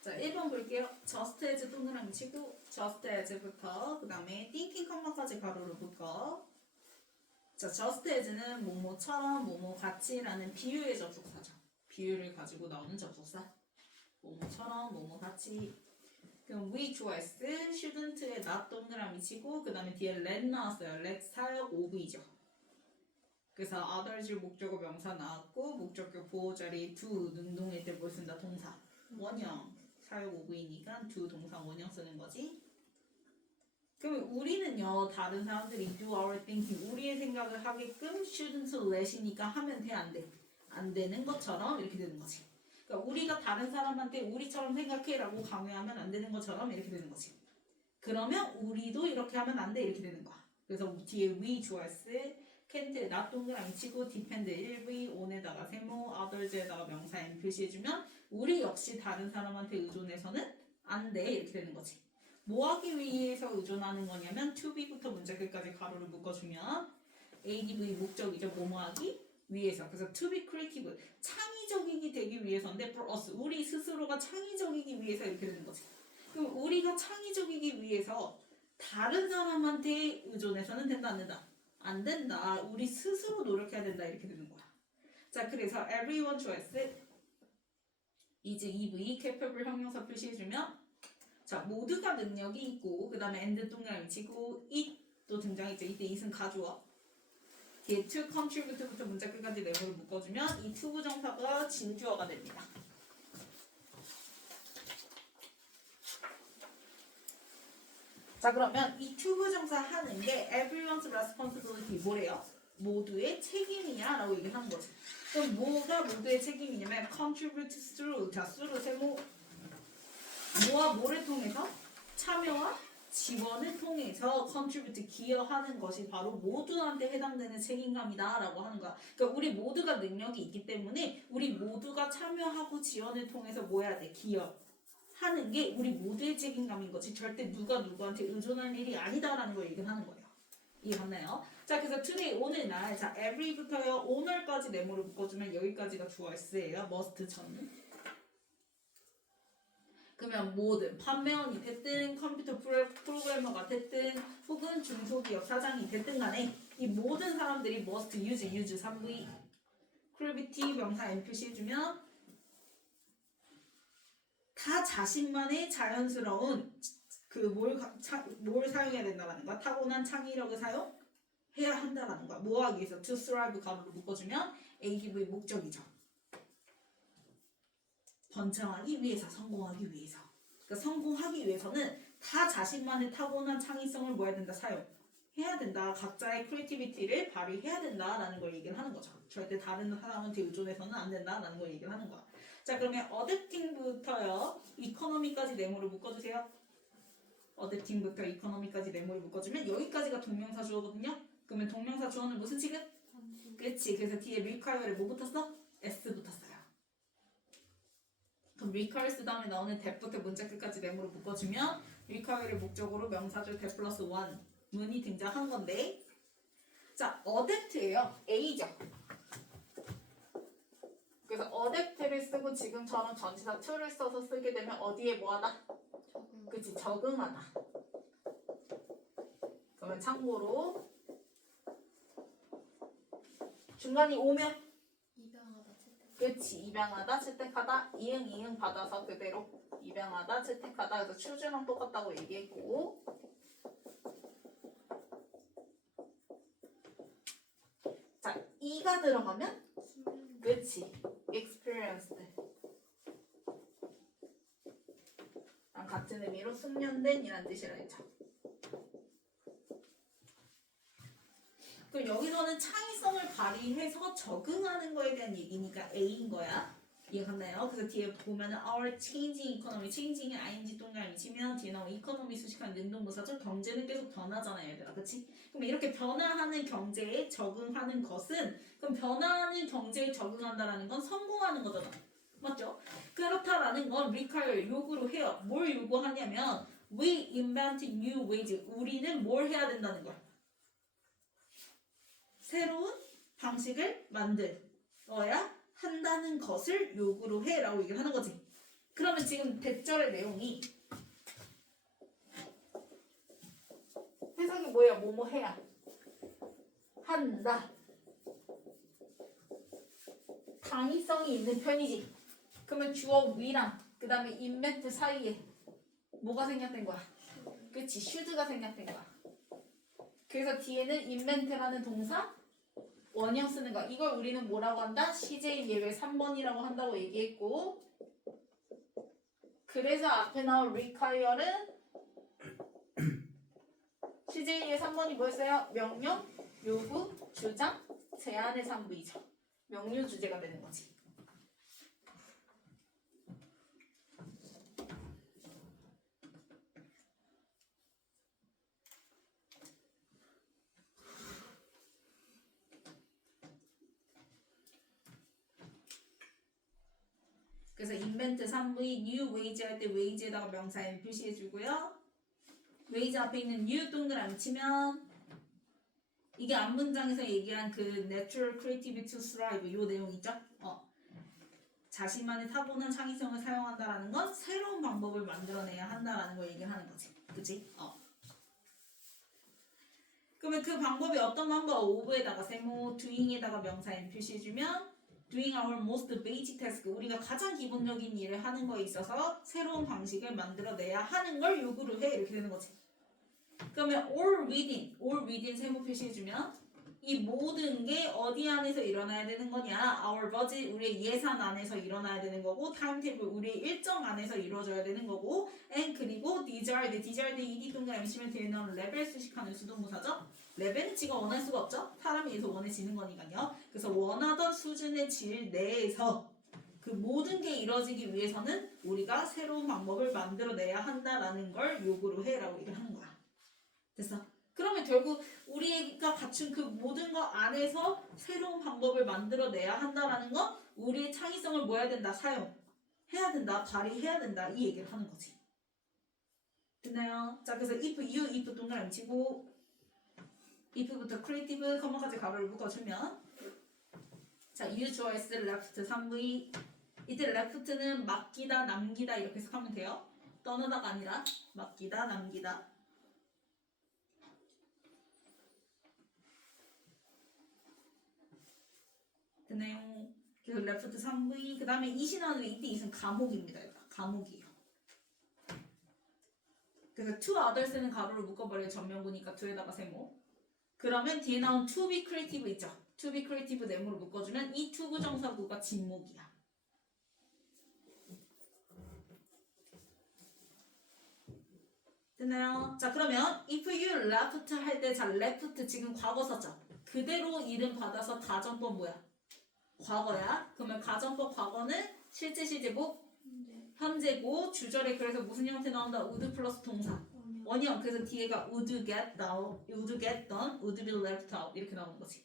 자, 1번 볼게요. just as 동그라미 치고 just as부터 그 다음에 thinking 컴마까지 가로를 묶어. 자, just as는 뭐뭐처럼 뭐뭐 같이라는 비유의 접속사죠. 비유를 가지고 나오는 접속사. 뭐뭐처럼 뭐뭐 같이. 그럼 which was, shouldn't에 not 동그라미 치고 그 다음에 뒤에 let 나왔어요. let 사역 of이죠. 그래서 others 목적어 명사 나왔고 목적격 보호 자리 do 능동일 때 뭘 쓴다? 동사. 원형. 사역 오브이니까 두 동사 원형 쓰는 거지. 그러면 우리는요 다른 사람들이 do our thinking 우리의 생각을 하게끔 shouldn't let이니까 하면 돼 안 돼? 안 되는 것처럼 이렇게 되는 거지. 그러니까 우리가 다른 사람한테 우리처럼 생각해라고 강요하면 안 되는 것처럼 이렇게 되는 거지. 그러면 우리도 이렇게 하면 안 돼 이렇게 되는 거야. 그래서 뒤에 we 주어스 can't not 동그라미 치고 depend 1v on에다가 세모 others에다가 명사 n 표시해주면 우리 역시 다른 사람한테 의존해서는 안 돼 이렇게 되는 거지. 뭐 하기 위해서 의존하는 거냐면 to be부터 문자 끝까지 가로를 묶어주면 adv 목적이죠. 뭐뭐 하기 위해서. 그래서 to be creative 창의적이기 되기 위해서인데 for us 우리 스스로가 창의적이기 위해서 이렇게 되는 거지. 그럼 우리가 창의적이기 위해서 다른 사람한테 의존해서는 된다 안 된다? 안 된다. 우리 스스로 노력해야 된다 이렇게 되는 거야. 자, 그래서 everyone choice is EV capable 형용사 표시해주면 자 모두가 능력이 있고 그 다음에 and 동그라미 치고 it도 등장했죠. 이때 it은 가주어 뒤에 to contribute부터 문자 끝까지 네모를 묶어주면 이 to 부정사가 진주어가 됩니다. 자 그러면 이 to 부정사 하는 게 everyone's responsibility 뭐래요? 모두의 책임이야 라고 얘기하는 거지. 그럼 뭐가 모두의 책임이냐면 contribute through 자 through 세모 뭐와 뭐를 통해서? 참여와 지원을 통해서 contribute 기여하는 것이 바로 모두한테 해당되는 책임감이다 라고 하는 거야. 그러니까 우리 모두가 능력이 있기 때문에 우리 모두가 참여하고 지원을 통해서 뭐 해야 돼? 기여하는 게 우리 모두의 책임감인 거지 절대 누가 누구한테 의존할 일이 아니다라는 걸 얘기하는 거예요. 이해갔나요? 자 그래서 today 오늘날 자 every부터요 오늘까지 네모를 묶어주면 여기까지가 주어스예요. must 전 그러면 뭐든 판매원이 됐든 컴퓨터 프로그래머가 됐든 혹은 중소기업 사장이 됐든 간에 이 모든 사람들이 must use 3V creativity 명사 n 표시해주면 다 자신만의 자연스러운 그 뭘 사용해야 된다라는 거야. 타고난 창의력을 사용해야 한다라는 거야. 뭐 하기 위해서 to thrive 가로로 묶어주면 ADV 목적이죠. 번창하기 위해서, 성공하기 위해서. 그러니까 성공하기 위해서는 다 자신만의 타고난 창의성을 뭐 해야 된다? 사용해야 된다. 각자의 크리에이티비티를 발휘해야 된다라는 걸 얘기를 하는 거죠. 절대 다른 사람한테 의존해서는 안 된다라는 걸 얘기를 하는 거야. 자 그러면 어댑팅부터요. 이코노미까지 네모를 묶어주세요. 어댑팅부터 이코노미까지 네모를 묶어주면 여기까지가 동명사 주어거든요. 그러면 동명사 주어는 무슨 취급? 그렇지. 그래서 뒤에 require에 뭐 붙었어? S 붙었어요. 그럼 requires 다음에 나오는 that부터 문자 끝까지 네모로 묶어주면 require를 목적으로 명사절 that 플러스 1 문이 등장한 건데 자 adapt예요. A죠. 그래서 adapt를 쓰고 지금처럼 전치사 to를 써서 쓰게 되면 어디에 뭐하다? 그치 적응하다. 그러면 참고로 중간이 오면 입양하다 채택. 그치 입양하다 채택하다 이응 받아서 그대로 입양하다 채택하다 그래서 choose랑 똑같다고 얘기했고 자 이가 들어가면 그치 experienced 같은 의미로 숙련된 이란 뜻이라 했죠. 그럼 여기서는 창의성을 발휘해서 적응하는 거에 대한 얘기니까 A인 거야. 이해갔나요? 그래서 뒤에 보면은 our changing economy, changing의 ing 동그라미 치면 뒤에 나오는 economy 수식하는 능동부사죠. 경제는 계속 변하잖아요, 얘들아, 그렇지? 그럼 이렇게 변화하는 경제에 적응하는 것은 그럼 변화하는 경제에 적응한다라는 건 성공하는 거잖아, 맞죠? 그렇다라는 건 require 요구로 해요. 뭘 요구하냐면 we invent new ways. 우리는 뭘 해야 된다는 거야. 새로운 방식을 만들어야 한다는 것을 요구로 해라고 얘기를 하는 거지. 그러면 지금 대절의 내용이 해석이 뭐예요? 뭐뭐 해야 한다. 당위성이 있는 편이지. 그러면 주어 위랑 그 다음에 인멘트 사이에 뭐가 생략된 거야? 그치, 슈드가 생략된 거야. 그래서 뒤에는 인멘트라는 동사 원형 쓰는 거야. 이걸 우리는 뭐라고 한다? CJ 예외 3번이라고 한다고 얘기했고, 그래서 앞에 나온 require는 CJ 예외 3번이 뭐였어요? 명령, 요구, 주장, 제한의 3부이죠. 명료 주제가 되는 거지. 그래서 인벤트 3부의 new wage 할 때 wage에다가 명사 n 표시해주고요. wage 앞에 있는 new 동그라미 치면 이게 앞문장에서 얘기한 그 natural creativity to thrive 요 내용 있죠? 자신만의 타고난 창의성을 사용한다라는 건 새로운 방법을 만들어내야 한다라는 걸 얘기하는 거지. 그치? 그러면 그 방법이 어떤 방법? 오브에다가 세모, doing에다가 명사 n 표시해주면 doing our most basic task 우리가 가장 기본적인 일을 하는 거에 있어서 새로운 방식을 만들어내야 하는 걸 요구를 해 이렇게 되는 거지. 그러면 all within 세모 표시해주면 이 모든 게 어디 안에서 일어나야 되는 거냐? our budget 우리의 예산 안에서 일어나야 되는 거고 timetable 우리의 일정 안에서 이루어져야 되는 거고 and 그리고 desired ed 동그라미 치면 뒤에 나오는 레벨 수식하는 수동부사죠. 레벨은 지가 원할 수가 없죠. 사람이 계속 원해지는 거니까요. 그래서 원하던 수준의 질 내에서 그 모든 게 이루어지기 위해서는 우리가 새로운 방법을 만들어내야 한다라는 걸 요구를 해라고 얘기를 하는 거야. 됐어? 그러면 결국 우리가 갖춘 그 모든 것 안에서 새로운 방법을 만들어내야 한다라는 건 우리의 창의성을 뭐 해야 된다? 사용해야 된다. 발휘해야 된다. 이 얘기를 하는 거지. 됐나요? 자, 그래서 if 동그라미 치고 if부터 creative, 컴마까지 가로를 묶어주면 자, you choice left 3V 이때 left는 맡기다, 남기다 이렇게 해석하면 돼요. 떠나다가 아니라 맡기다, 남기다. 됐나요? 그래서 left 3V 그 다음에 이시 나오는데 이때 이는 감옥입니다. 감옥이에요. 그래서 to others는 가로를 묶어버려요. 전면구니까 to에다가 세모. 그러면 뒤에 나온 to be creative 있죠? to be creative 네모로 묶어주면 이 to 부정사구가 진목이야. 됐나요? 자, 그러면 if you left 할 때 자 left 지금 과거 썼죠? 그대로 이름 받아서 가정법 뭐야? 과거야. 그러면 가정법 과거는 실제 시제복 현재고 주절에 그래서 무슨 형태 나온다? would 플러스 동사 원형. 그래서 뒤에가 would get done, would be left out 이렇게 나오는 거지.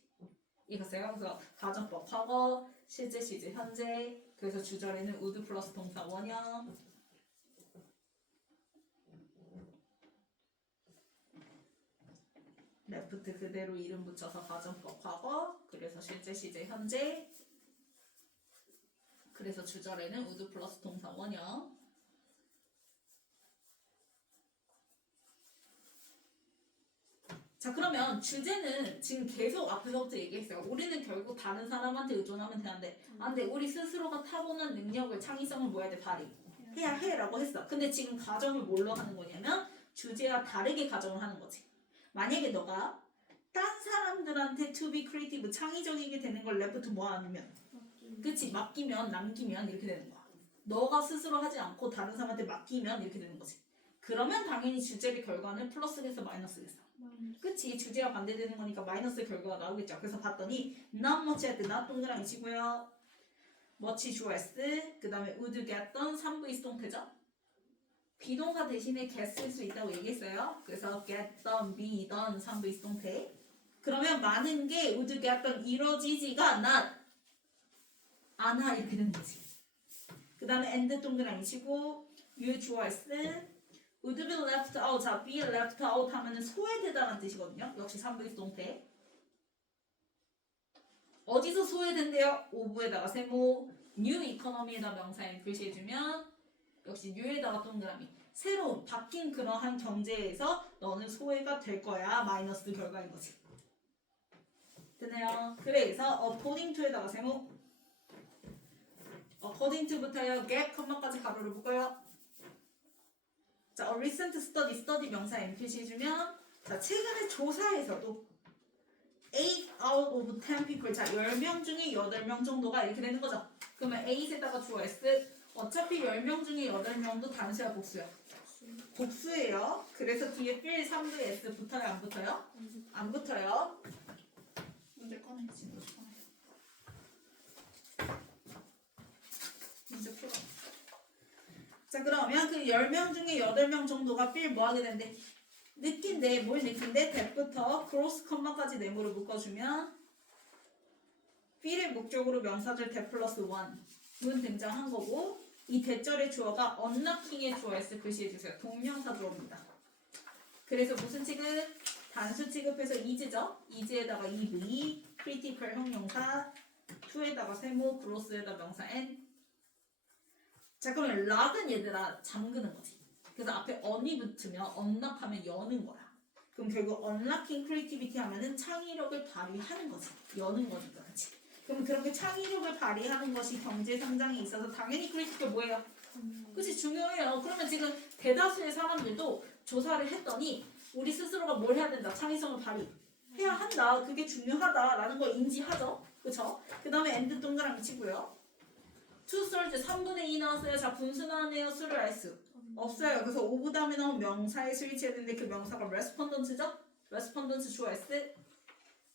이해갔어요? 그래서 가정법 과거, 실제 시제 현재. 그래서 주절에는 would 플러스 동사 원형. left 그대로 이름 붙여서 가정법 과거. 그래서 실제 시제 현재. 그래서 주절에는 would 플러스 동사 원형. 자, 그러면 주제는 지금 계속 앞에서부터 얘기했어요. 우리는 결국 다른 사람한테 의존하면 되는데 안 돼. 우리 스스로가 타고난 능력을, 창의성을 뭐 해야 돼? 발휘해야 해라고 했어. 근데 지금 가정을 뭘로 하는 거냐면 주제와 다르게 가정을 하는 거지. 만약에 너가 딴 사람들한테 to be creative, 창의적이게 되는 걸 left 뭐 하면 그치? 맡기면, 남기면 이렇게 되는 거야. 너가 스스로 하지 않고 다른 사람한테 맡기면 이렇게 되는 거지. 그러면 당연히 주제의 결과는 플러스겠어, 마이너스겠어? 그치? 주제와 반대되는 거니까 마이너스 결과가 나오겠죠. 그래서 봤더니 not much 할 때 not 동그라미 치고요. much 주어 S 그 다음에 would get done 3부 이수동태죠. 비동사 대신에 get 쓸 수 있다고 얘기했어요. 그래서 get done, be done 3부 이수동태. 그러면 많은 게 would get done 이루어지지가 않아 이렇게 되는 거지. 그 다음에 and 동그라미 치고 you 주어 S would be left out. 자, be left out 하면은 소외되다라는 뜻이거든요. 역시 3부 동태. 어디서 소외된대요? 오브에다가 세모, new economy에다 명사 n 표시해주면 역시 U에다가 동그라미. 새로 바뀐 그러한 경제에서 너는 소외가 될 거야. 마이너스 결과인 거지. 되네요. 그래서 according to에다가 세모. according to부터요. gap, 컴마까지 가로를 묶어요. 자, a recent study, study 명사 n 표시해주면 자, 최근의 조사에서도 8 out of 10 people, 자, 10명 중에 8명 정도가 이렇게 되는 거죠. 그러면 8에다가 주어 S, 어차피 10명 중에 8명도 단수야, 복수야? 복수예요. 그래서 뒤에 필 3부 S 붙어요, 안 붙어요? 안 붙어요. 문제 꺼내, 진도 꺼내. 문제 풀어. 자, 그러면 그 10명 중에 8명 정도가 필 뭐 하게 된대? 느낀데, 뭘 느낀데? that부터 크로스 컴마까지 네모를 묶어주면 필의 목적으로 명사절 that 플러스 1은 등장한 거고 이 대절의 주어가 unlocking의 주어였을 글씨해주세요. 동명사 주어입니다. 그래서 무슨 취급? 단수 취급해서 is죠? is에다가 EV, critical 형용사, to에다가 세모, 크로스에다가 명사 n. 자, 그러면 lock은 얘들아 잠그는 거지. 그래서 앞에 on이 붙으면 unlock 하면 여는 거야. 그럼 결국 unlocking creativity 하면은 창의력을 발휘하는 거지. 여는 거니까, 그렇지? 그럼 그렇게 창의력을 발휘하는 것이 경제 성장에 있어서 당연히 크리티컬 뭐예요? 그치, 중요해요. 그러면 지금 대다수의 사람들도 조사를 했더니 우리 스스로가 뭘 해야 된다? 창의성을 발휘해야 한다. 그게 중요하다라는 걸 인지하죠. 그쵸? 그 다음에 엔드 동그라미 치고요. 투썰즈 3분의 2 나왔어요. 자, 분수 나왔네요. 수를 알 수 없어요. 그래서 오브 다음에 나온 명사에 스위치해야 되는데 그 명사가 레스폰던트죠? 레스폰던트 주어 S.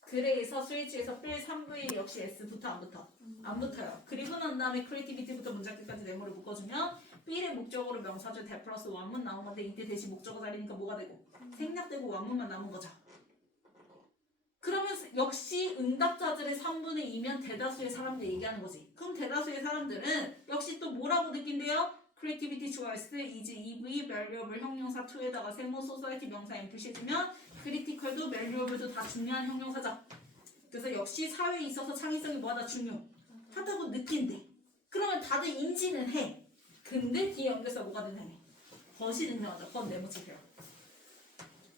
그래서 스위치에서 필 3부의 역시 S부터 안 붙어? 안 붙어요. 그리고 난 다음에 크리에이티비티부터 문장 끝까지 네모를 묶어주면 필의 목적으로 명사절 that 플러스 완문 나온 건데 이때 대신 목적어 자리니까 뭐가 되고? 생략되고 완문만 남은 거죠. 그러면 역시 응답자들의 3분의 2면 대다수의 사람들 얘기하는 거지. 그럼 대다수의 사람들은 역시 또 뭐라고 느낀대요? 크리에이티비티 주어 S, is, EV, valuable 형용사 2에다가 세모, society 명사 n 표시해주면 크리티컬도 valuable도 다 중요한 형용사죠. 그래서 역시 사회에 있어서 창의성이 뭐하다 중요하다고 느낀대. 그러면 다들 인지는 해. 근데 뒤에 연결사 뭐가 등장해? 벗이 등장하죠. 벗 네모치세요.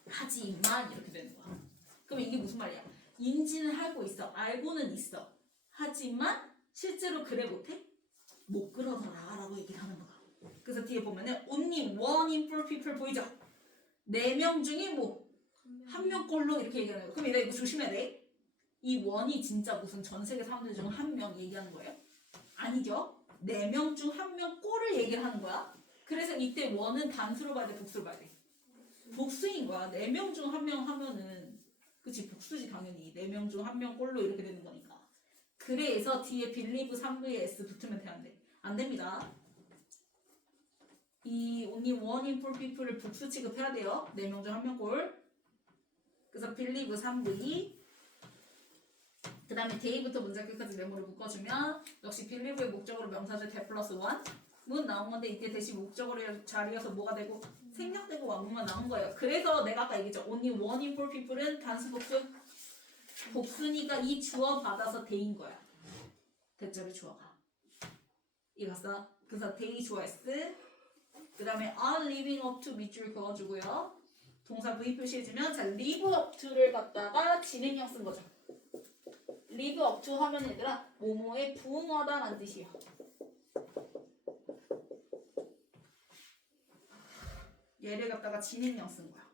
하지만 이렇게 되는 거야. 그럼 이게 무슨 말이야? 인지는 하고 있어. 알고는 있어. 하지만 실제로 그래 못해? 못 그러더라 라고 얘기를 하는 거야. 그래서 뒤에 보면은 only one in four people 보이죠? 4명 중에 뭐 한 명꼴로 이렇게 얘기하는 거야. 그럼 얘들아 이거 조심해야 돼. 이 원이 진짜 무슨 전 세계 사람들 중 한 명 얘기하는 거예요? 아니죠. 4명 중 한 명 꼴을 얘기를 하는 거야. 그래서 이때 원은 단수로 봐야 돼, 복수로 봐야 돼? 복수인 거야. 4명 중 한 명 하면은 그치, 복수지 당연히. 4명 중 한 명 꼴로 이렇게 되는 거니까. 그래서 뒤에 believe 3부의 S 붙으면 돼, 안 돼? 안 됩니다. 이 only one in four people을 복수 취급해야 돼요. 4명 중 한 명 꼴. 그래서 believe 3V 그 다음에 day부터 문장 끝까지 메모를 묶어주면 역시 believe의 목적으로 명사절 that 플러스 1문 나온 건데 이때 대신 목적어로 자리여서 뭐가 되고 생략되고 완문만 나온 거예요. 그래서 내가 아까 얘기했죠. only one in four people은 단수 복수 복수니까 이 주어 받아서 day인 거야. 대절의 주어가 이거서 그래서 day 주어 S 그 다음에 are living up to 밑줄 그어주고요. 동사 V 표시해주면 자 live up to를 갖다가 진행형 쓴 거죠. live up to 하면 얘들아 뭐뭐에 부응하다 라는 뜻이에요. 얘를 갖다가 진행형 쓴 거야.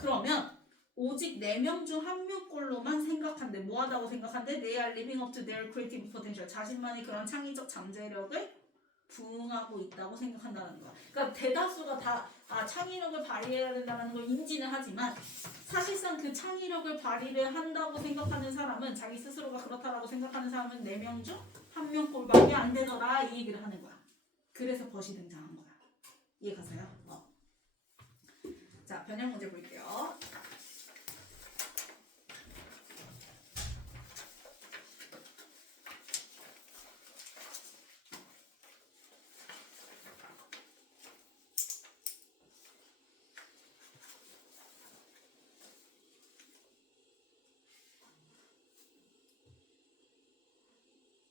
그러면 오직 4명 중 1명 꼴로만 생각한대. 뭐하다고 생각한대? They are living up to their creative potential. 자신만의 그런 창의적 잠재력을 부응하고 있다고 생각한다는 거야. 그러니까 대다수가 다 창의력을 발휘해야 된다는 걸 인지는 하지만 사실상 그 창의력을 발휘를 한다고 생각하는 사람은 자기 스스로가 그렇다라고 생각하는 사람은 4명 중 1명 꼴밖에 안 되더라 이 얘기를 하는 거야. 그래서 벗이 등장한 거야. 이해가세요? 자, 변형 문제 볼게요.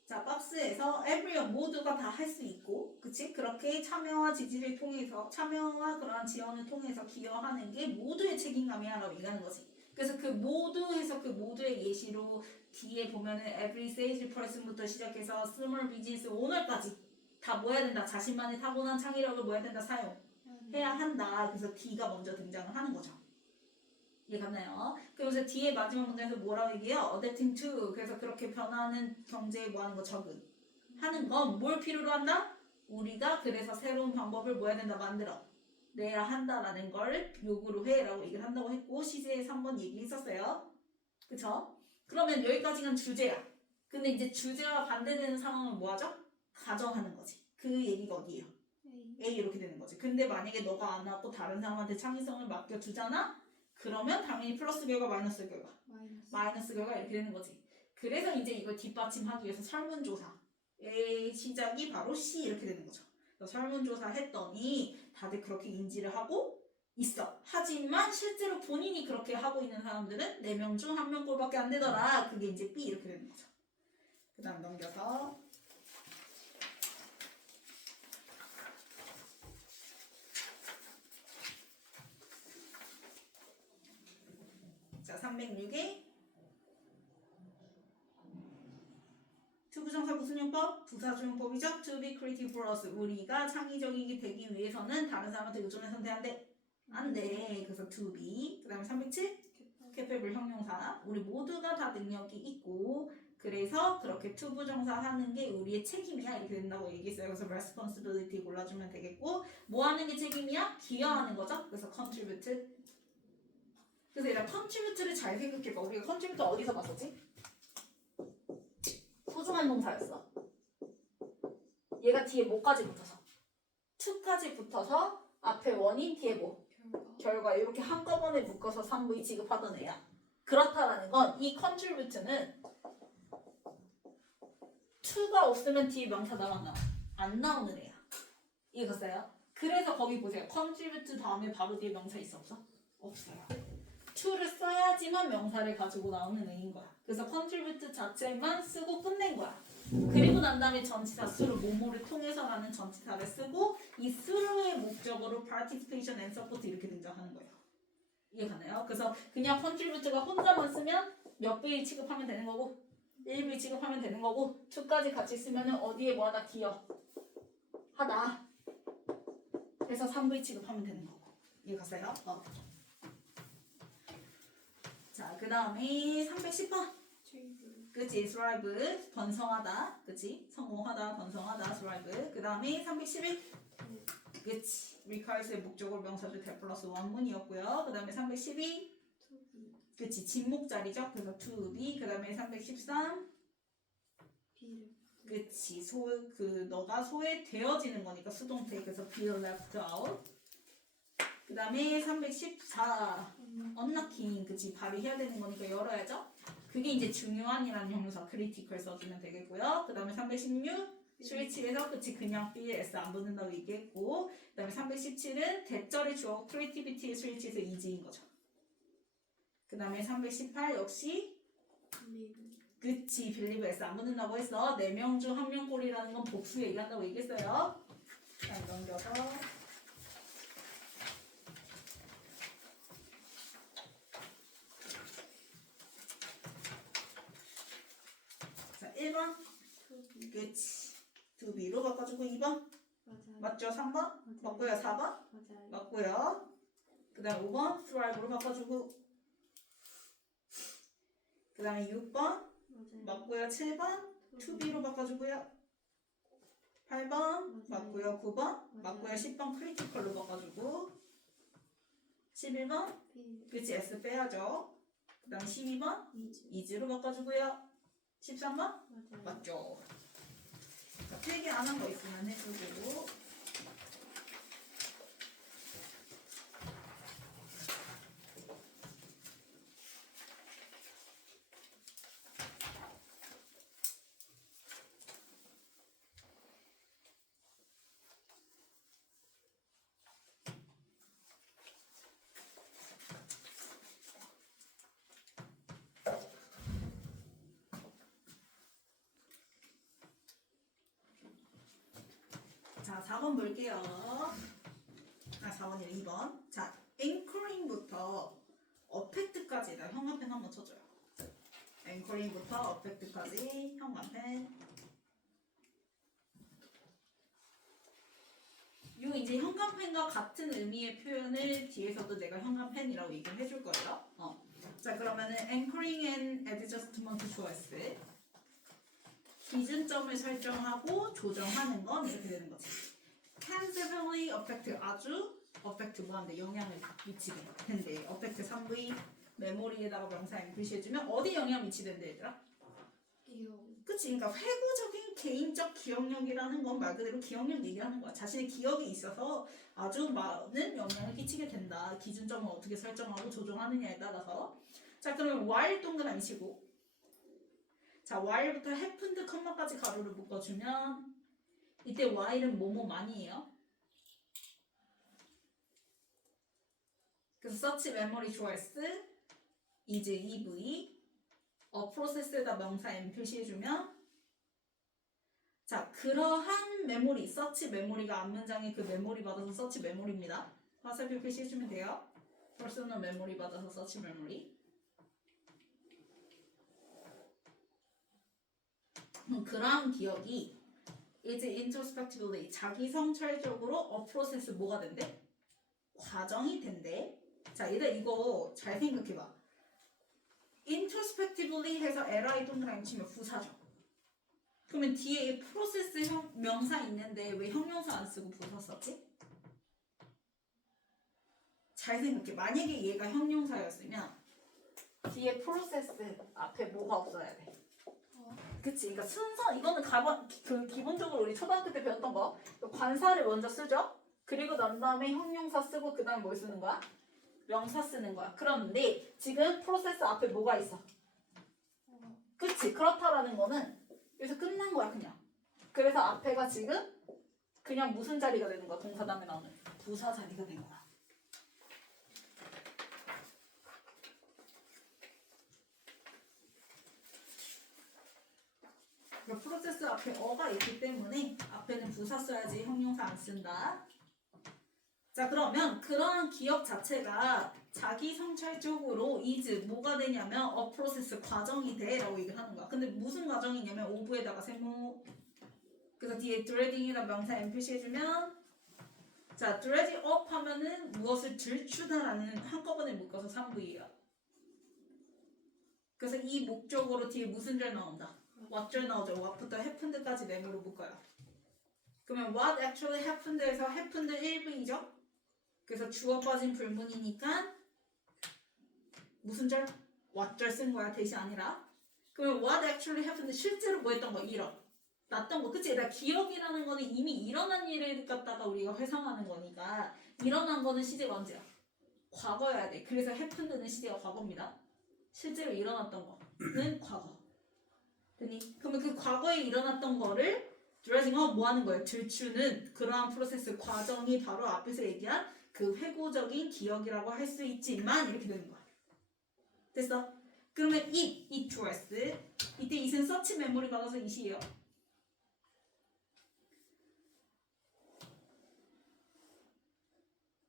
자, 박스에서 everyone 모두가 다 할 수 있고, 그치? 그렇게 이렇게 참여와 지지를 통해서 참여와 그러한 지원을 통해서 기여하는 게 모두의 책임감이야라고 얘기하는 거지. 그래서 그 모두에서 그 모두의 예시로 뒤에 보면은 every sales person부터 시작해서 small business owner까지 다 뭐 해야 된다. 자신만의 타고난 창의력을 뭐 해야 된다. 사용해야 한다. 그래서 D가 먼저 등장을 하는 거죠. 이해갔나요? 그래서 뒤에 마지막 문제에서 뭐라고 얘기해요? adapting to. 그래서 그렇게 변하는 경제에 뭐 하는 거 적응. 하는 건 뭘 필요로 한다? 우리가 그래서 새로운 방법을 뭐 해야 된다? 만들어 내야 한다라는 걸 요구로 해라고 얘기를 한다고 했고 시제에서 한번 얘기했었어요. 그쵸? 그러면 여기까지는 주제야. 근데 이제 주제와 반대되는 상황은 뭐하죠? 가정하는 거지. 그 얘기가 어디예요? A 이렇게 되는 거지. 근데 만약에 너가 안 하고 다른 사람한테 창의성을 맡겨주잖아? 그러면 당연히 플러스 결과 마이너스 결과 마이너스 결과 이렇게 되는 거지. 그래서 이제 이걸 뒷받침하기 위해서 설문조사 A 시작이 바로 C 이렇게 되는 거죠. 설문조사 했더니 다들 그렇게 인지를 하고 있어. 하지만 실제로 본인이 그렇게 하고 있는 사람들은 4명 중 1명 꼴밖에 안 되더라. 그게 이제 B 이렇게 되는 거죠. 그 다음 넘겨서 자 306에 투부정사 무슨 용법? 부사주용법이죠. To be creative for us. 우리가 창의적이게 되기 위해서는 다른 사람한테 의존해서는 돼, 안 돼? 안 돼. 그래서 to be. 그 다음에 307. capable 형용사. 우리 모두가 다 능력이 있고 그래서 그렇게 투부정사 하는 게 우리의 책임이야. 이렇게 된다고 얘기했어요. 그래서 responsibility 골라주면 되겠고 뭐 하는 게 책임이야? 기여하는 거죠. 그래서 contribute. 그래서 이런 contribute를 잘 생각해봐. 우리가 contribute 어디서 봤었지? 소중한 동사였어. 얘가 뒤에 뭐까지 붙어서? to까지 붙어서 앞에 원인 뒤에 뭐? 결과 이렇게 한꺼번에 묶어서 3V 지급하던 애야. 그렇다라는 건 이 contribute는 to가 없으면 뒤에 명사 나왔나? 안 나오는 애야. 이해갔어요? 그래서 거기 보세요. contribute 다음에 바로 뒤에 명사 있어 없어? 없어요. to를 써야지만 명사를 가지고 나오는 애인 거야. 그래서 contribute 자체만 쓰고 끝낸 거야. 그리고 난 다음에 전치사 수로 뭐뭐를 통해서라는 전치사를 쓰고 이 through의 목적으로 participation and support 이렇게 등장하는 거예요. 이해가나요? 그래서 그냥 contribute가 혼자만 쓰면 몇 배를 취급하면 되는 거고 1배 취급하면 되는 거고 to까지 같이 쓰면 어디에 뭐하다 기여 하다. 그래서 3배 취급하면 되는 거고. 이해갔어요? 자, 그 다음에 310번. 그치, thrive, 번성하다. 그치, 성공하다, 번성하다, thrive. 그 다음에 311. 그치, requires의 목적으로 명사절 대 플러스 원문이었고요. 그 다음에 312. 그치, 진목자리죠. 그래서 to be. 그 다음에 313. 그치, 너가 소외되어지는 거니까 수동태. 그래서 be left out. 그 다음에 314. unlocking. 그치, 발휘해야 되는 거니까 열어야죠. 그게 이제 중요한이라는 형용사 critical 써주면 되겠고요. 그 다음에 316. 스위치에서 그치 그냥 B, S 안 붙는다고 얘기했고 그 다음에 317은 대절의 주어 creativity의 스위치에서 easy인 거죠. 그 다음에 318 역시 그치 believe S 안 붙는다고 했어. 4명 중 1명 꼴이라는 건 복수 얘기한다고 얘기했어요. 자 넘겨서 자 1번 그치 to be로 바꿔주고 2번 맞죠? 3번 맞고요. 4번 맞고요. 그 다음 5번 thrive로 바꿔주고 그 다음에 6번 맞고요. 7번 to be로 바꿔주고요. 8번 맞고요. 9번 맞고요. 10번 critical로 바꿔주고 11번 그치 S 빼야죠. 그 다음 12번 easy로 바꿔주고요. 13번 맞죠. 자, 필기 안 한 거 있으면 해주고 자 자, 4번 볼게요. 4번이 2번. 자, 앵커링부터 어펙트까지 나 형광펜 한번 쳐줘요. 앵커링부터 어펙트까지 형광펜. 요 이제 형광펜과 같은 의미의 표현을 뒤에서도 내가 형광펜이라고 얘기를 해줄 거예요. 자, 그러면은 anchoring and adjustment choice. 기준점을 설정하고 조정하는 건 이렇게 되는 거지. can severely affect 아주 affect 뭐한데 영향을 미치게 된대. affect 3V 메모리에다가 명사 M 표시해주면 어디 영향 미치던데 얘들아? 기억. 그치? 그러니까 회고적인 개인적 기억력이라는 건 말 그대로 기억력 얘기하는 거야. 자신의 기억이 있어서 아주 많은 영향을 끼치게 된다. 기준점을 어떻게 설정하고 조정하느냐에 따라서. 자, 그러면 while 동그라미 치고, 자, while부터 happened 컴마까지 가로를 묶어주면 이때 while은 뭐뭐만이에요. 그래서 search memory choice is EV 프로세스에다 명사 M 표시해주면, 자, 그러한 메모리, 서치 메모리가 앞문장에 그 메모리 받아서 서치 메모리입니다. 화살표 표시해주면 돼요. 퍼스널 메모리 받아서 서치 메모리. 그러한 기억이 is introspectively 자기 성찰적으로 프로세스 뭐가 된대? 과정이 된대. 자, 얘들 이거 잘 생각해봐. introspectively 해서 li 동그라미 치면 부사죠. 그러면 뒤에 이 프로세스 명사 있는데 왜 형용사 안 쓰고 부사 썼지? 잘 생각해. 만약에 얘가 형용사였으면 뒤에 프로세스 앞에 뭐가 없어야 돼? 그치? 그러니까 순서 이거는 기본적으로 우리 초등학교 때 배웠던 거. 관사를 먼저 쓰죠. 그리고 난 다음에 형용사 쓰고 그 다음에 뭘 쓰는 거야? 명사 쓰는 거야. 그런데 지금 프로세스 앞에 뭐가 있어? 그치? 그렇다라는 거는 여기서 끝난 거야 그냥. 그래서 앞에가 지금 그냥 무슨 자리가 되는 거야? 동사 다음에 나오는 부사 자리가 된 거야. 그러니까 프로세스 앞에 어가 있기 때문에 앞에는 부사 써야지 형용사 안 쓴다. 자, 그러면 그러한 기억 자체가 자기 성찰적으로 is 뭐가 되냐면 프로세스 과정이 돼라고 얘기를 하는 거야. 근데 무슨 과정이냐면 오브에다가 세모, 그래서 뒤에 드레딩이나 명사 M 표시해주면, 자, 드레딩 업 하면은 무엇을 들추다라는 한꺼번에 묶어서 3V예요. 그래서 이 목적으로 뒤에 무슨 절 나온다? what 절 나오죠. what부터 happened까지 네모로 묶어요. 그러면 what actually happened에서 happened 1V죠. 그래서 주어 빠진 불문이니까 무슨 절? what 절 쓴 거야. 대시 아니라. 그러면 what actually happened 실제로 뭐 했던 거? 일어났던 거. 그치? 기억이라는 거는 이미 일어난 일을 갖다가 우리가 회상하는 거니까 일어난 거는 시제가 언제야? 과거여야 돼. 그래서 happened는 시제가 과거입니다. 실제로 일어났던 거는 과거. 되니? 그러면 그 과거에 일어났던 거를 드레징 업 뭐 하는 거예요? 들추는 그러한 프로세스 과정이 바로 앞에서 얘기한 그 회고적인 기억이라고 할 수 있지만 이렇게 되는 거야. 됐어? 그러면 it choice 이때 it은 서치 메모리 받아서 it이에요.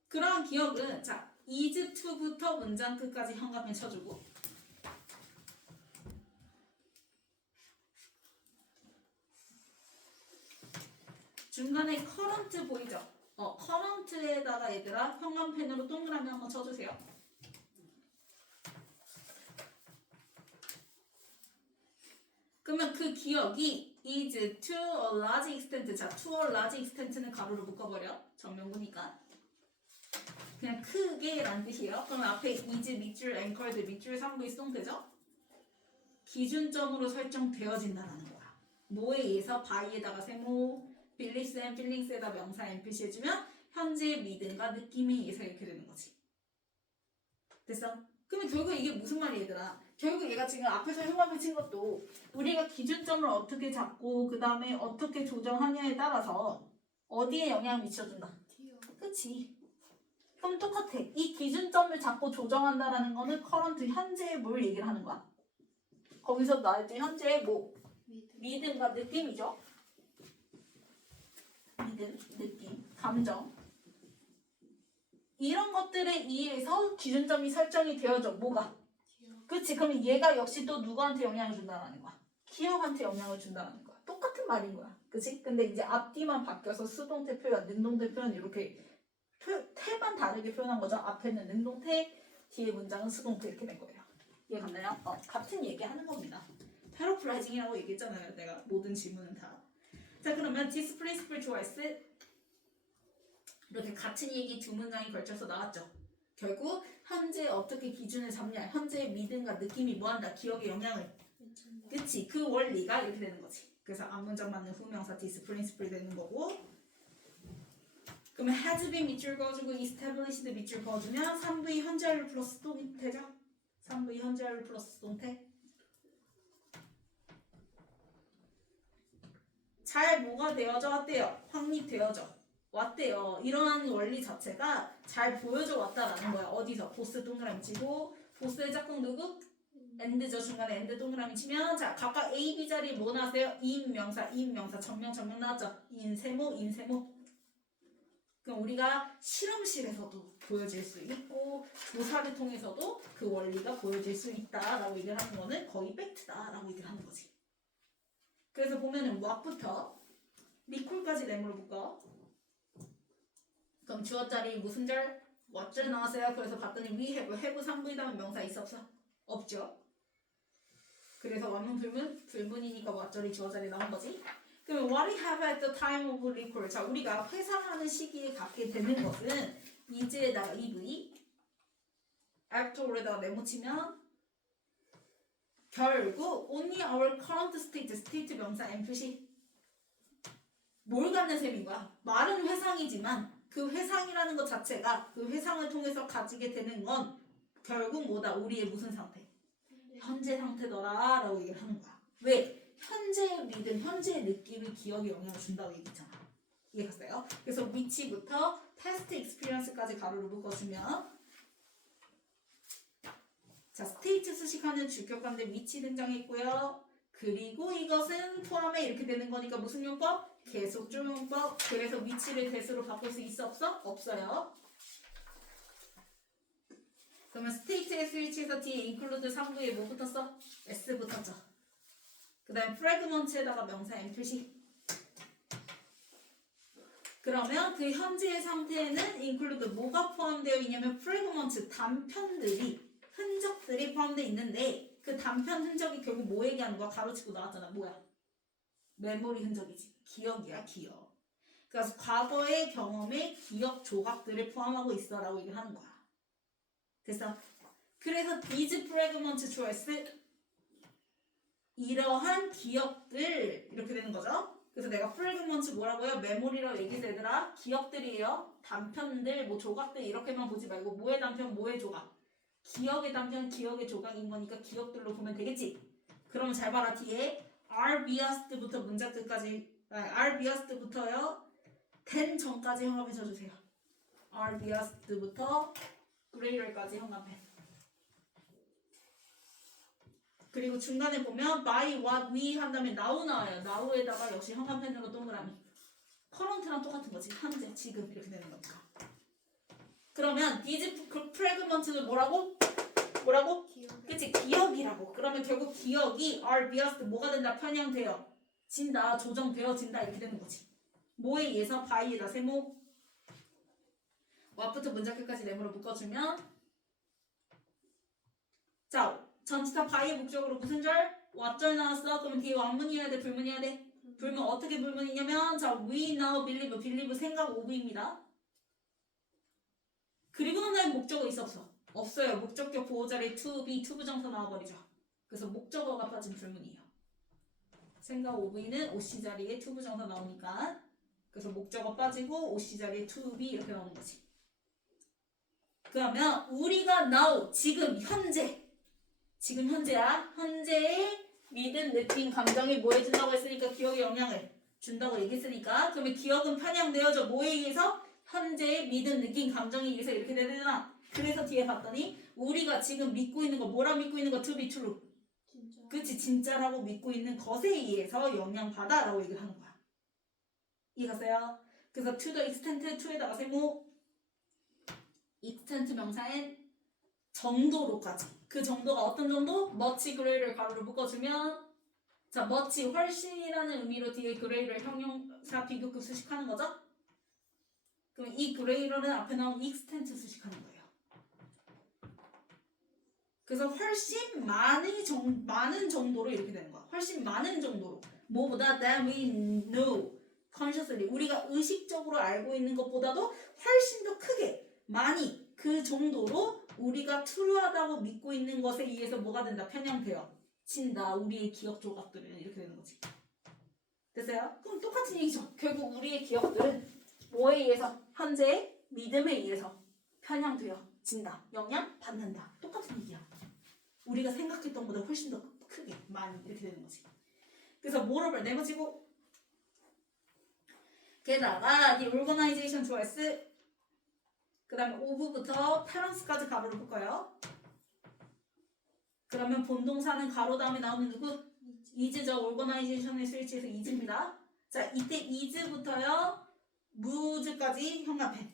그러한 기억은 자 is to부터 문장 끝까지 현관펜 쳐주고 중간에 current 보이죠? current에다가 얘들아 현관펜으로 동그라미 한번 쳐주세요. 그러면 그 기억이 is to a large extent, 자, to a large extent는 가로로 묶어버려. 정명구니까. 그냥 크게 라는 뜻이에요. 그러면 앞에 is 밑줄 anchored 밑줄 3V 수동태죠? 기준점으로 설정되어진다는 거야. 뭐에 의해서 by에다가 세모, beliefs and feelings에다 명사 M 표시해주면 현재의 믿음과 느낌에 의해서 이렇게 되는 거지. 됐어? 그러면 결국 이게 무슨 말이야 얘들아? 결국 얘가 지금 앞에서 형광펜 친 것도 우리가 기준점을 어떻게 잡고 그 다음에 어떻게 조정하냐에 따라서 어디에 영향을 미쳐준다. 기억. 그치? 그럼 똑같아. 이 기준점을 잡고 조정한다라는 거는 current 현재의 뭘 얘기를 하는 거야? 거기서 나올 때 현재의 뭐? 믿음과 느낌이죠. 믿음, 느낌, 감정 이런 것들에 의해서 기준점이 설정이 되어져. 뭐가? 기억. 그치? 그럼 얘가 역시 또 누구한테 영향을 준다는 거야? 기억한테 영향을 준다는 거야. 똑같은 말인 거야. 그치? 근데 이제 앞뒤만 바뀌어서 수동태 표현, 능동태 표현 이렇게 태만 다르게 표현한 거죠. 앞에는 능동태, 뒤에 문장은 수동태 이렇게 된 거예요. 이해 갔나요? 같은 얘기 하는 겁니다. 패러프라이징이라고 얘기했잖아요. 내가 모든 질문은 다. 자, 그러면 this principle choice 이렇게 같은 얘기 두 문장이 걸쳐서 나왔죠. 결국 현재 어떻게 기준을 잡냐, 현재의 믿음과 느낌이 뭐한다, 기억에 영향을. 괜찮네. 그치? 그 원리가 이렇게 되는 거지. 그래서 앞문장 맞는 후명사 this principle 되는 거고. 그러면 has been 밑줄 그어주고 established 밑줄 그어주면 3부의 현재를 플러스 또 되죠? 3부의 현재를 플러스 동태. 잘 뭐가 되어져 왔대요? 확립되어져 왔대요. 이러한 원리 자체가 잘 보여져 왔다라는 거야. 어디서? 보스 동그라미 치고 보스의 짝꿍 누구? 엔드죠. 중간에 엔드 동그라미 치면 자 각각 A, B 자리에 뭐 나왔어요? 이인명사, 전명 나왔죠? 인세모 그럼 우리가 실험실에서도 보여질 수 있고 조사를 통해서도 그 원리가 보여질 수 있다라고 얘기를 하는 거는 거의 팩트다라고 얘기를 하는 거지. 그래서 보면은 what부터 리콜까지 내물어 볼까? 그럼 주어자리 무슨 절? what절 나왔어요. 그래서 봤더니 we have 3부에 다음 명사 있어 없어? 없죠. 그래서 완문 불문이니까 what절이 주어자리 나온 거지. 그러면 what we have at the time of recall. 자, 우리가 회상하는 시기에 갖게 되는 것은 이제에다가 EV after에다가 네모치면 결국 only our current state 명사 and 표시 뭘 갖는 셈인 거야? 말은 회상이지만 그 회상이라는 것 자체가 그 회상을 통해서 가지게 되는 건 결국 뭐다? 우리의 무슨 상태? 현재 상태더라 라고 얘기를 하는 거야. 왜? 현재의 믿음, 현재의 느낌이 기억에 영향을 준다고 얘기했잖아. 이해갔어요? 그래서 위치부터 past experience까지 가로로 묶어주면 자, 스테이트 수식하는 주격관대 위치 등장했고요. 그리고 이것은 포함해 이렇게 되는 거니까 무슨 용법? 계속적 용법. 그래서 위치를 대수로 바꿀 수 있어 없어? 없어요. 그러면 스테이트의 스위치에서 뒤에 include 3부에 뭐 붙었어? S 붙었죠. 그 다음 프래그먼트에다가 명사 M 표시. 그러면 그 현재의 상태에는 include 뭐가 포함되어 있냐면 프래그먼트 단편들이 흔적들이 포함되어 있는데 그 단편 흔적이 결국 뭐 얘기하는 거야? 가로치고 나왔잖아. 뭐야? 메모리 흔적이지. 기억이야, 기억. 그래서 과거의 경험에 기억 조각들을 포함하고 있어 라고 얘기를 하는 거야. 됐어? 그래서 these fragments choice 이러한 기억들 이렇게 되는 거죠. 그래서 내가 프래그먼트 뭐라고요? 메모리라고 얘기해서 얘들아 기억들이에요. 단편들 뭐 조각들 이렇게만 보지 말고 뭐의 단편 뭐의 조각 기억의 단편 기억의 조각인 거니까 기억들로 보면 되겠지. 그럼 잘 봐라. 뒤에 are biased부터 문장 끝까지 are biased부터요 된 전까지 형합해 줘주세요. are biased부터 greater까지 형합해. 그리고 중간에 보면 by what we 한 다음에 now 나와요. now에다가 역시 형광펜으로 동그라미. current랑 똑같은 거지. 현재, 지금 이렇게 되는 거니까. 그러면 these fragments는 뭐라고? 뭐라고? 기억. 그치? 기억이라고. 그러면 결국 기억이 are biased 뭐가 된다? 편향되어 진다, 조정되어진다 이렇게 되는 거지. 뭐에 의해서? by에다 세모 what부터 문장 끝까지 네모로 묶어주면 자 전치사 by의 목적으로 무슨 절? what절 나왔어? 그러면 뒤에 완문이어야 돼? 불문이어야 돼? 불문 어떻게 불문이냐면 자 we now believe 생각 오브입니다. 그리고 난 다음에 목적어 있어 없어? 없어요. 목적격 보호자리 to be 투부정사 나와버리죠. 그래서 목적어가 빠진 불문이에요. 생각 오브이는 OC 자리에 투부정사 나오니까 그래서 목적어 빠지고 OC 자리에 to be 이렇게 나오는 거지. 그러면 우리가 now 지금 현재야. 현재의 믿음, 느낌, 감정이 뭐 해준다고 했으니까 기억에 영향을 준다고 얘기했으니까 그러면 기억은 편향되어져 뭐에 의해서? 현재의 믿음, 느낌, 감정에 의해서 이렇게 되잖아. 그래서 뒤에 봤더니 우리가 지금 믿고 있는 거 뭐라 믿고 있는 거? to be true. 진짜. 그치? 진짜라고 믿고 있는 것에 의해서 영향받아 라고 얘기를 하는 거야. 이해갔어요? 그래서 to the extent, to에다가 세모 extent 명사엔 정도로까지. 그 정도가 어떤 정도? much greater 가로로 묶어주면 자, much 훨씬이라는 의미로 뒤에 greater 형용사 비교급 수식하는 거죠? 그럼 이 greater는 앞에 나온 extent 수식하는 거예요. 그래서 훨씬 많은 정도로 이렇게 되는 거야. 훨씬 많은 정도로. 뭐보다 than we know consciously 우리가 의식적으로 알고 있는 것보다도 훨씬 더 크게 많이 그 정도로 우리가 true하다고 믿고 있는 것에 의해서 뭐가 된다? 편향되어 진다. 우리의 기억 조각들은 이렇게 되는 거지. 됐어요? 그럼 똑같은 얘기죠. 결국 우리의 기억들은 뭐에 의해서? 현재의 믿음에 의해서 편향되어 진다. 영향 받는다. 똑같은 얘기야. 우리가 생각했던 것보다 훨씬 더 크게 많이 이렇게 되는 거지. 그래서 뭐를 내버지고 게다가 the organization choice 그 다음에 of부터 테런스까지 가로를 볼까요? 그러면 본동사는 가로 다음에 나오는 누구? is죠. organization의 스위치에서 is입니다. 자, 이때 is부터요 move까지 형광펜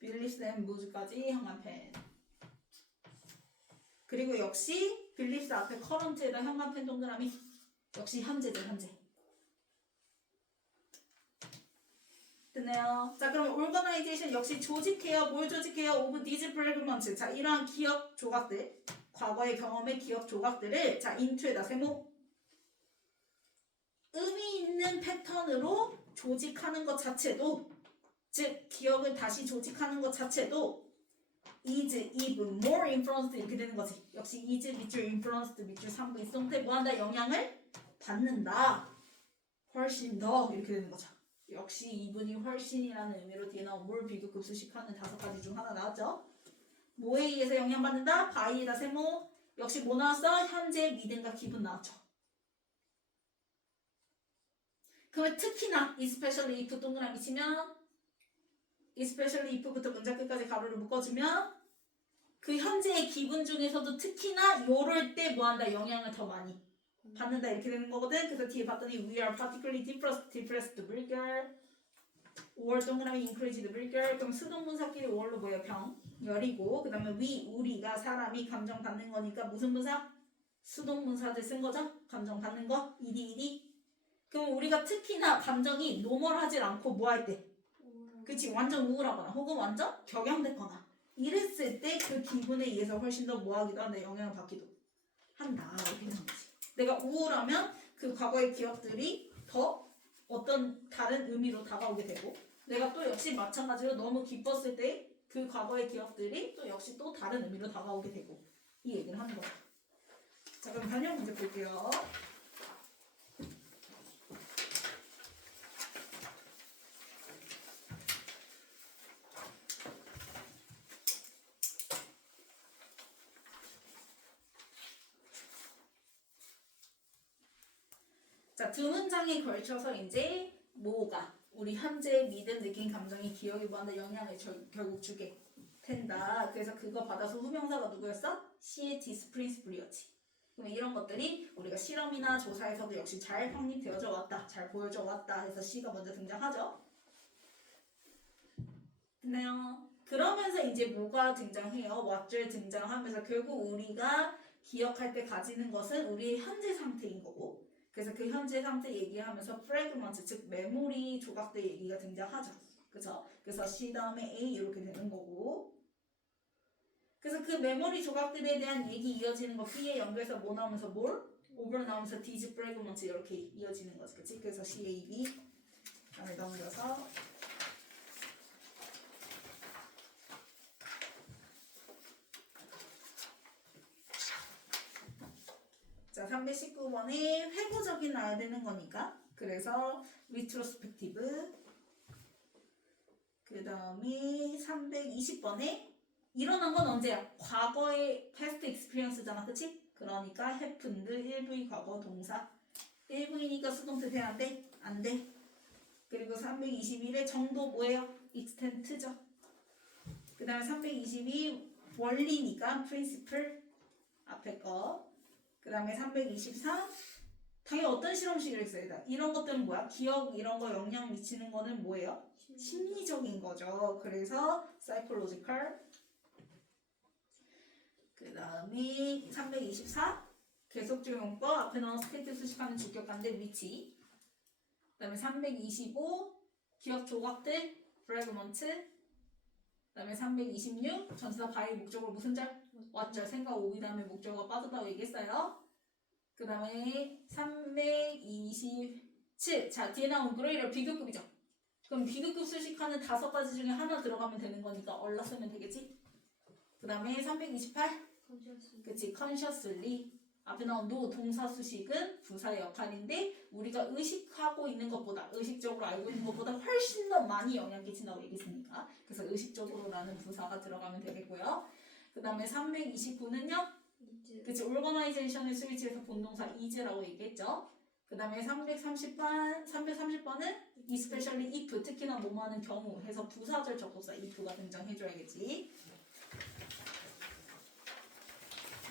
beliefs and move까지 형광펜 그리고 역시 beliefs 앞에 current에다 형광펜 동그라미 역시 현재죠. 현재 됐네요. 자, 그럼 organization 역시 조직해요. 뭘 조직해요? of these fragments. 자, 이러한 기억 조각들, 과거의 경험의 기억 조각들을 자, into에다 세모 의미 있는 패턴으로 조직하는 것 자체도 즉 기억을 다시 조직하는 것 자체도 is even more influenced 이렇게 되는 거지. 역시 is 밑줄 influenced 밑줄 3부 이성태 뭐한다? 영향을 받는다. 훨씬 더 이렇게 되는 거죠. 역시 이분이 훨씬이라는 의미로 뒤에 나온 뭘 비교급 수식하는 5가지 중 하나 나왔죠. 뭐에 의해서 영향받는다? 바이에다 세모 역시 뭐 나왔어? 현재 믿음과 기분 나왔죠. 그러면 특히나 especially if 동그라미 치면 especially if부터 문장 끝까지 가로를 묶어주면 그 현재의 기분 중에서도 특히나 요럴 때 뭐한다? 영향을 더 많이 받는다 이렇게 되는 거거든. 그래서 뒤에 봤더니 we are particularly depressed vulgar or 동그라미 increased vulgar 그럼 수동분사끼리 or로 뭐예요? 병열이고 그 다음에 we 우리가 사람이 감정 받는 거니까 무슨 분사? 수동분사들 쓴 거죠? 감정 받는 거 ed 그럼 우리가 특히나 감정이 노멀하지 않고 뭐 할 때? 그치 완전 우울하거나 혹은 완전 격양됐거나 이랬을 때 그 기분에 의해서 훨씬 더 뭐하기도 한다 영향을 받기도 한다 이렇게 되는 거지. 내가 우울하면 그 과거의 기억들이 더 어떤 다른 의미로 다가오게 되고 내가 또 역시 마찬가지로 너무 기뻤을 때 그 과거의 기억들이 또 역시 또 다른 의미로 다가오게 되고 이 얘기를 하는 거죠. 자 그럼 반영 문제 볼게요. 자, 두 문장에 걸쳐서 이제 뭐가 우리 현재 믿음, 느낀 감정이 기억에 뭐한다 영향을 결국 주게 된다. 그래서 그거 받아서 후명사가 누구였어? C의 디스프린시플이었지. 그럼 이런 것들이 우리가 실험이나 조사에서도 역시 잘 확립되어져 왔다. 잘 보여져 왔다 해서 C가 먼저 등장하죠. 됐나요? 그러면서 이제 뭐가 등장해요? what을 등장하면서 결국 우리가 기억할 때 가지는 것은 우리의 현재 상태인 거고 그래서 그 현재 상태 얘기하면서 프래그먼트 즉 메모리 조각들 얘기가 등장하죠. 그쵸? 그래서 C 다음에 A 이렇게 되는 거고 그래서 그 메모리 조각들에 대한 얘기 이어지는 거 B에 연결해서 뭐 나오면서 뭘? over 나오면서 D's 프래그먼트 이렇게 이어지는 거지. 그치? 그래서 C, A, B 다음에 넘겨서 자, 319번에 회고적이 나야 되는 거니까 그래서 retrospective 그 다음에 320번에 일어난 건 언제야? 과거의 past experience잖아 그치? 그러니까 happened 1V 과거 동사 1V니까 수동태 돼야 안 돼? 안 돼. 그리고 321의 정도 뭐예요? extent죠. 그 다음에 322 원리니까 principle 앞에 거 그 다음에 323 당연히 어떤 실험식을 써야 돼? 이런 것들은 뭐야? 기억 이런 거 영향 미치는 거는 뭐예요? 심리적인 거죠. 그래서 psychological. 그 다음에 324 계속적용법 앞에 나온 스테이트 수식하는 주격관들 위치. 그 다음에 325 기억 조각들 프래그먼트. 그 다음에 326 전치사 바이 목적으로 무슨 절? 왓절 생각 오비 다음에 목적어가 빠졌다고 얘기했어요. 그 다음에 327 자 뒤에 나온 그레이럴 비교급이죠. 그럼 비교급 수식하는 5가지 중에 하나 들어가면 되는 거니까 얼라 쓰면 되겠지. 그 다음에 328 컨셔스. 그치 consciously 앞에 나온 no 동사 수식은 부사의 역할인데 우리가 의식하고 있는 것보다 의식적으로 알고 있는 것보다 훨씬 더 많이 영향 끼친다고 얘기했으니까 그래서 의식적으로라는 부사가 들어가면 되겠고요. 그 다음에 329는요 이즈. 그치 organization을 스위치해서 본동사 is라고 얘기했죠. 그 다음에 330번은 especially if 특히나 뭐뭐 하는 경우 해서 부사절 접속사 if가 등장해줘야겠지.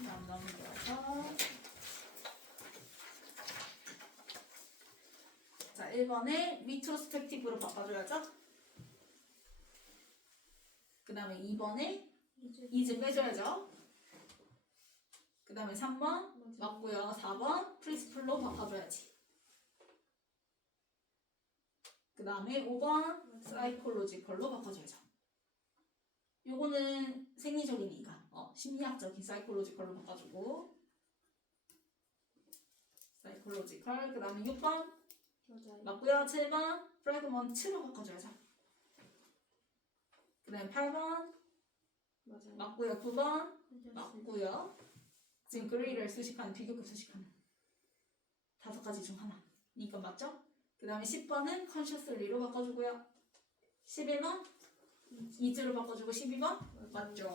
다음 넘어가서 자 1번에 retrospective로 바꿔줘야죠. 그 다음에 2번에 is 빼줘야죠. 그 다음에 3번 맞고요. 4번 principle로 바꿔줘야지. 그 다음에 5번 psychological로 바꿔줘야죠. 요거는 생리적이니까 심리학적인 psychological로 바꿔주고 psychological. 그 다음에 6번 맞아요. 맞고요. 7번 fragment로 바꿔줘야죠. 그 다음에 8번 맞아요. 맞고요. 9번 컨셔스. 맞고요. 지금 그레이를 수식하는 비교급 수식하는 5가지 중 하나니까 맞죠? 그 다음에 10번은 consciously로 바꿔주고요. 11번 is로 바꿔주고 12번 맞죠?